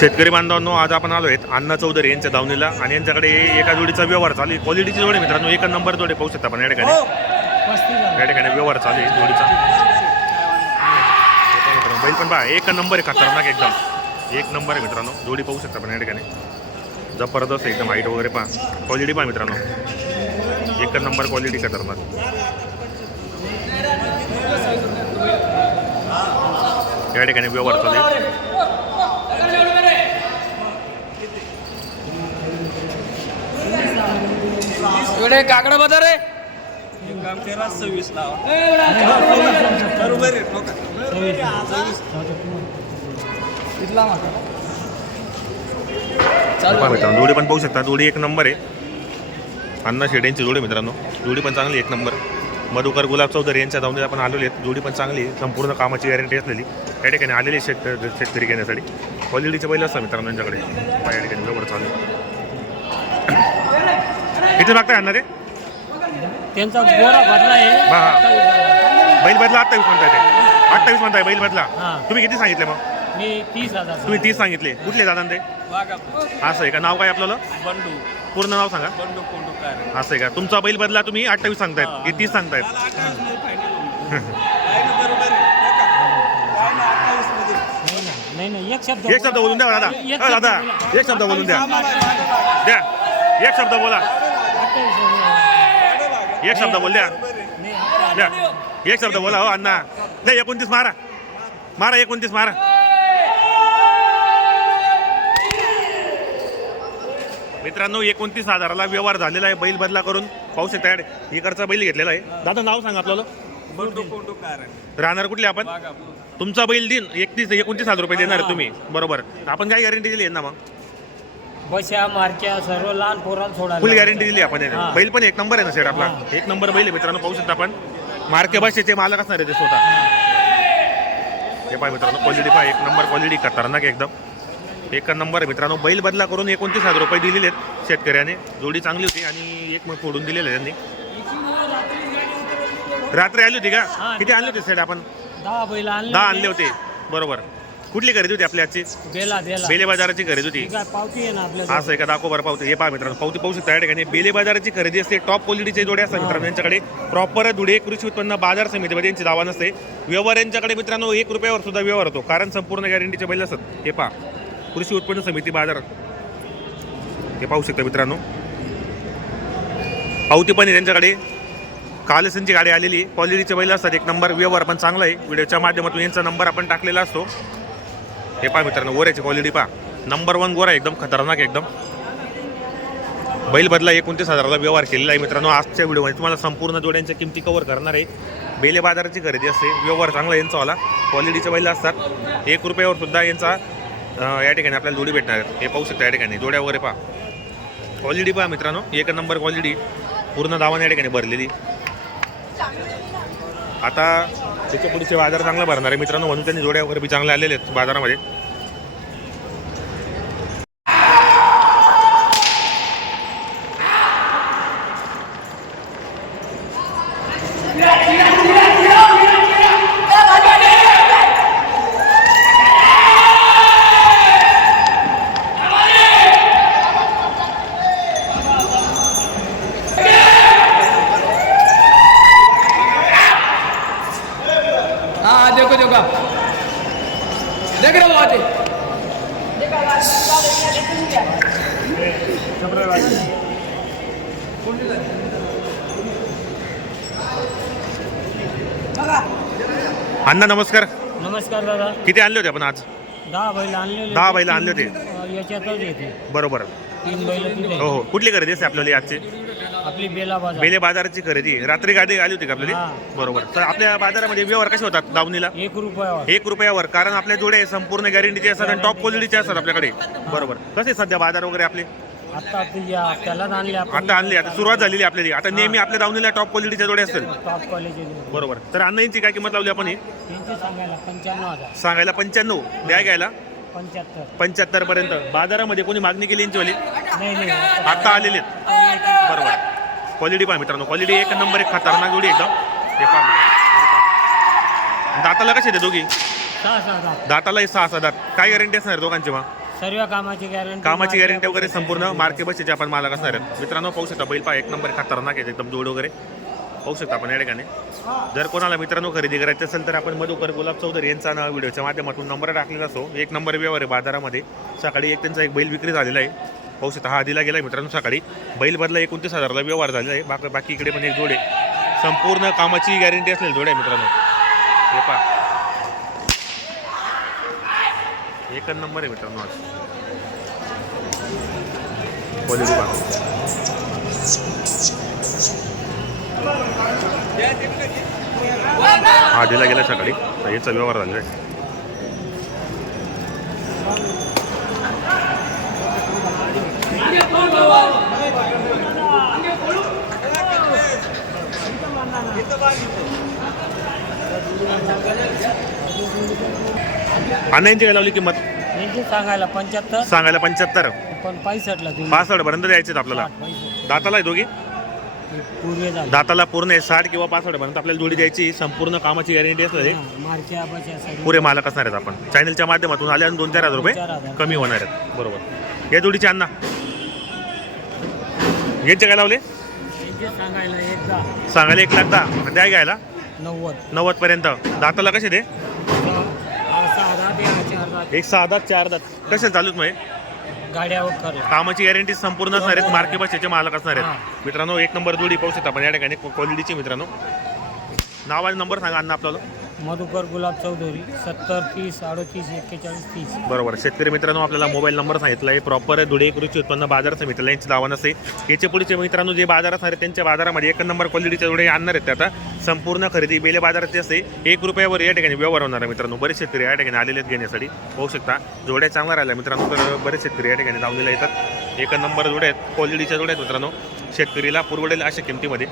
शेतकरी बांधवांनो आज आपण आलो आहेत अण्णा चौधरी यांच्या दावणीला. आणि यांच्याकडे एका जोडीचा व्यवहार चालू आहे. क्वालिटीची जोडी मित्रांनो एका नंबर जोडी पाहू शकता आपण या ठिकाणी. या ठिकाणी व्यवहार चालू आहे जोडीचा. हे बैल पण पहा एक नंबर आहे खतरनाक एकदम. एक नंबर आहे मित्रांनो जोडी पाहू शकता आपण या ठिकाणी. जबरदस्त एकदम हाईट वगैरे पहा. क्वालिटी पहा मित्रांनो. एक नंबर क्वालिटी खतरनाक. या ठिकाणी व्यवहार चालू आहे. एवढे काकडं बदल रे काम करा सव्वीस लावा बरोबर आहे. ठोका. इथला माका पहा मित्रांनो जोडी पण पाहू शकता. जोडी एक नंबर आहे. अण्णा शेड्यांची जोडी मित्रांनो. जोडी पण चांगली एक नंबर. मधुकर गुलाब चौधरी यांच्या जाऊन आपण आलेले आहेत. जोडी पण चांगली आहे. संपूर्ण कामाची गॅरंटी असलेली. या ठिकाणी आलेली शेत शेतकरी घेण्यासाठी. क्वालिटीचे बैल असतात मित्रांनो यांच्याकडे. पहा या ठिकाणी बरोबर चालू आहे. किती मागताय अण्णा ते त्यांचा गोरा भरला आहे. हा हा. बैल बदला अठ्ठावीस म्हणताय ते. अठ्ठावीस म्हणताय बैल बदला. हा. तुम्ही किती सांगितले मग? मी तीस हजार तुम्ही तीस सांगितले. कुठले दादा ते? असं आहे का? नाव काय आपल्याला? बंडू. पूर्ण नाव सांगा. बंडू कोंडूकार असं आहे का? तुमचा बैल बदला तुम्ही अठ्ठावीस सांगतायत. की तीस सांगतायत. आहे आहे. आहे नाही नाही एक शब्द एक शब्द बोलून द्या दादा. एक दादा. शब्द एक शब्द बोलून द्या. द्या. एक शब्द बोला. एक शब्द बोल द्या. नाही, अठ्ठावीस. द्या. एक शब्द बोला हो अण्णा. द्या एकोणतीस मारा. मारा एकोणतीस मारा. मित्रांनो एकोणतीस हजाराला व्यवहार झालेला आहे बैल बदला करून. पाहू शकता ऍड. इकडचा बैल घेतलेला आहे. दादा नाव सांगा आपल्याला. राहणार कुठले आपण? तुमचा बैल दिन एकतीस एकोणतीस हजार रुपये देणार आहे तुम्ही. बरोबर. आपण काय गॅरंटी दिली ना मग? बशा मारक्या सर्व लहान पोरांना फुल गॅरंटी दिली आपण याने. हा. बैल पण एक नंबर आहे ना सेट आपला? एक नंबर बैल आहे मित्रांनो पाहू शकता आपण. मार्के भाषेचे मालक असणार आहे ते स्वतः. हे पाय मित्रांनो क्वालिटी पाय एक नंबर क्वालिटी खतरनाक एकदम. एक नंबर आहे मित्रांनो बैल बदला करून एकोणतीस हजार रुपये दिलेले आहेत शेतकऱ्याने. जोडी चांगली होती आणि एक मग फोडून दिलेले त्यांनी. रात्री आली होती का. किती आणले होते सेट आपण? दहा बैल आणले दहा आणले होते. बरोबर. कुठली खरेदी होती आपली आजची? बेला बेला. बेले बाजाराची खरेदी होती. काय पावती आहे ना आपल्या असं आहे का दाखव बरं पावती. हे पहा मित्रांनो पावती पाहू शकता या ठिकाणी. बेले बाजाराची खरेदी असते. टॉप क्वालिटीचे जोडे असतात मित्रांनो यांच्याकडे प्रॉपर धुळे कृषी उत्पन्न बाजार समितीमध्ये यांची दावा नसते. व्यवहार यांच्याकडे मित्रांनो एक रुपयावर सुद्धा व्यवहार होतो. कारण संपूर्ण गॅरंटीचे बैल असतात. हे पहा. कृषी उत्पन्न समिती बाजार. हे पाहू शकता मित्रांनो. पावती पण आहे त्यांच्याकडे. कालसनची गाडी आलेली. क्वालिटीचे बैल असतात. एक नंबर व्यवहार पण चांगला आहे. व्हिडिओच्या माध्यमातून यांचा नंबर आपण टाकलेला असतो. हे पहा मित्रांनो गोऱ्याची क्वालिटी पहा. नंबर वन गोरा एकदम खतरनाक एकदम. बैल बदला एकोणतीस हजाराला व्यवहार केलेला आहे मित्रांनो आजच्या व्हिडिओमध्ये तुम्हाला संपूर्ण जोड्यांच्या किमती कव्हर करणार आहे. बेले बाजाराची खरेदी असते व्यवहार चांगला यांचा यांचावाला क्वालिटीचे बैल असतात. एक रुपयावर सुद्धा यांचा या ठिकाणी आपल्याला जोडी भेटणार आहेत. हे पाहू शकता या ठिकाणी जोड्या वगैरे पहा. क्वालिटी पहा मित्रांनो एक नंबर क्वालिटी पूर्ण दावाने या ठिकाणी भरलेली. आता त्याच्या पुढचे बाजार चांगला भरणार आहे. मित्रांनो म्हणून त्यांनी जोड्या वगैरे बी चांगल्या आलेले आहेत बाजारामध्ये. आते अण्णा नमस्कार. नमस्कार दादा. किती आणले होते आपण आज? दहा बैल आणले दहा बैल आणले होते. याच्यातच येते. बरोबर. तीन बैल हो हो. कुठली खरेदी असते आपल्याला आजची आपली बेला बाजार. बेले बाजाराची खरेदी. रात्री गाडी आली होती का आपल्याला? हा. बरोबर. तर आपल्या बाजारामध्ये व्यवहार कसे होतात दावणीला? एक रुपयावर. एक रुपयावर. कारण आपल्या जोडे संपूर्ण गॅरंटीचे असतात आणि टॉप क्वालिटीचे असतात आपल्याकडे. बरोबर. कसे सध्या बाजार वगैरे आपले? आता त्यालाच आणले आपण. आता आणले. आता सुरुवात झालेली आहे आपल्याला. आता नेहमी आपल्या दावणीला टॉप क्वालिटीच्या जोडे असतात टॉप कॉलेज बरोबर. तर अण्णांची काय किंमत लावली आपण ही? त्यांचे सांगायला पंच्याण्णव हजार. सांगायला पंच्याण्णव. द्या घ्यायला. पंच्याहत्तर. पंच्याहत्तर पर्यंत. बाजारामध्ये कोणी मागणी केली यांचीवाली नाही नाही. आता आलेले आहेत. बरोबर. क्वालिटी पहा मित्रांनो क्वालिटी एक नंबर एक खतरनाक जोडी एकदम. हे पहा मित्रांनो, पहा. दाताला कसे ते दोघी? सहा सहा हजार दाताला सहा सहा दात काय गॅरंटी असणार दोघांची मग? सर्व कामाची गॅरंटी कामाची गॅरंटी वगैरे संपूर्ण मार्के बसेचे आपण मालक असणार आहेत. मित्रांनो पाहू शकता बैल पा एक नंबर खतरनाक आहे एकदम जोड वगैरे. पाहू शकता आपण या ठिकाणी. जर कोणाला मित्रांनो खरेदी करायची असेल तर आपण मधुकर गुलाब चौधरी यांचा ना व्हिडिओच्या माध्यमातून नंबर टाकलेला असतो. एक नंबर व्यवहार आहे बाजारामध्ये. सकाळी एक त्यांचा एक बैल विक्री झालेला आहे. पाहू शकता हा दिला गेला आहे मित्रांनो सकाळी. बैल बदला एकोणतीस हजारला. व्यवहार झालेला आहे. बाकी बाकी इकडे पण एक जोडे. संपूर्ण कामाची गॅरंटी असलेली जोडे आहे मित्रांनो. हे पहा. एकच नंबर आहे मित्रांनो आज. क्वालिटी हा दिला गेला सकाळी. याचा व्यवहार झालेला आहे. अण्णांची काय लावली किंमत? यांची सांगायला पंच्याहत्तर. सांगायला पंच्याहत्तर. पण पैसठला तुम्ही पासष्ट पर्यंत द्यायचे आपल्याला. दाताला आहे दोघी? पूर्वी झाले. दाताला पूर्ण आहे साठ किंवा पासष्ट पर्यंत आपल्याला जोडी द्यायची. संपूर्ण कामाची गॅरंटी असणार आहे. सगळी पुरे मालक असणार आहेत आपण. चॅनलच्या माध्यमातून आल्यानंतर दोन चार हजार रुपये चार हजार. कमी होणार आहेत. बरोबर. या जोडीचे अण्णा. यांचे काय लावले सांगायला एकदा सांगायला एक लाख दहा. आणि द्या घ्यायला? नव्वद. नव्वद पर्यंत. दाताला कसे दे? सहा दहा चार दहा एक सहा दात चार दात. कसे चालूच मग हे? गाड्या वगैरे कामाची गॅरंटी संपूर्ण असणार आहेत. मार्के बसेचे मालक असणार. आहेत. मित्रांनो एक नंबर जोडी पाहू शकता आपण. या ठिकाणी क्वालिटीची मित्रांनो. नाव आणि नंबर सांगा अण्णा आपल्याला. मधुकर गुलाब चौधरी सत्तर तीस अडोतीस एक्केचाळीस तीस. बरोबर. शेतकरी मित्रांनो आपल्याला मोबाईल नंबर सांगितला आहे. प्रॉपर धुळे कृषी उत्पन्न बाजार समिती. यांची दावा नसते याचे पुढचे मित्रांनो जे बाजार असणार आहेत त्यांच्या बाजारामध्ये एक नंबर क्वालिटीचे धुळे आणणार आहेत. आता संपूर्ण खरेदी बेले बाजाराची असते एक रुपयावर या ठिकाणी व्यवहार होणार आहे मित्रांनो. बरेच शेतकरी या ठिकाणी आलेले आहेत घेण्यासाठी. होऊ शकता. जोड्या चांगला राहिल्या मित्रांनो तर बरेच शेतकरी या ठिकाणी लावलेले येतात. एक नंबर जोड्या आहेत. क्वालिटीच्या जोड्या आहेत मित्रांनो. शेतकरीला पुरवडेल अशा किमतीमध्ये.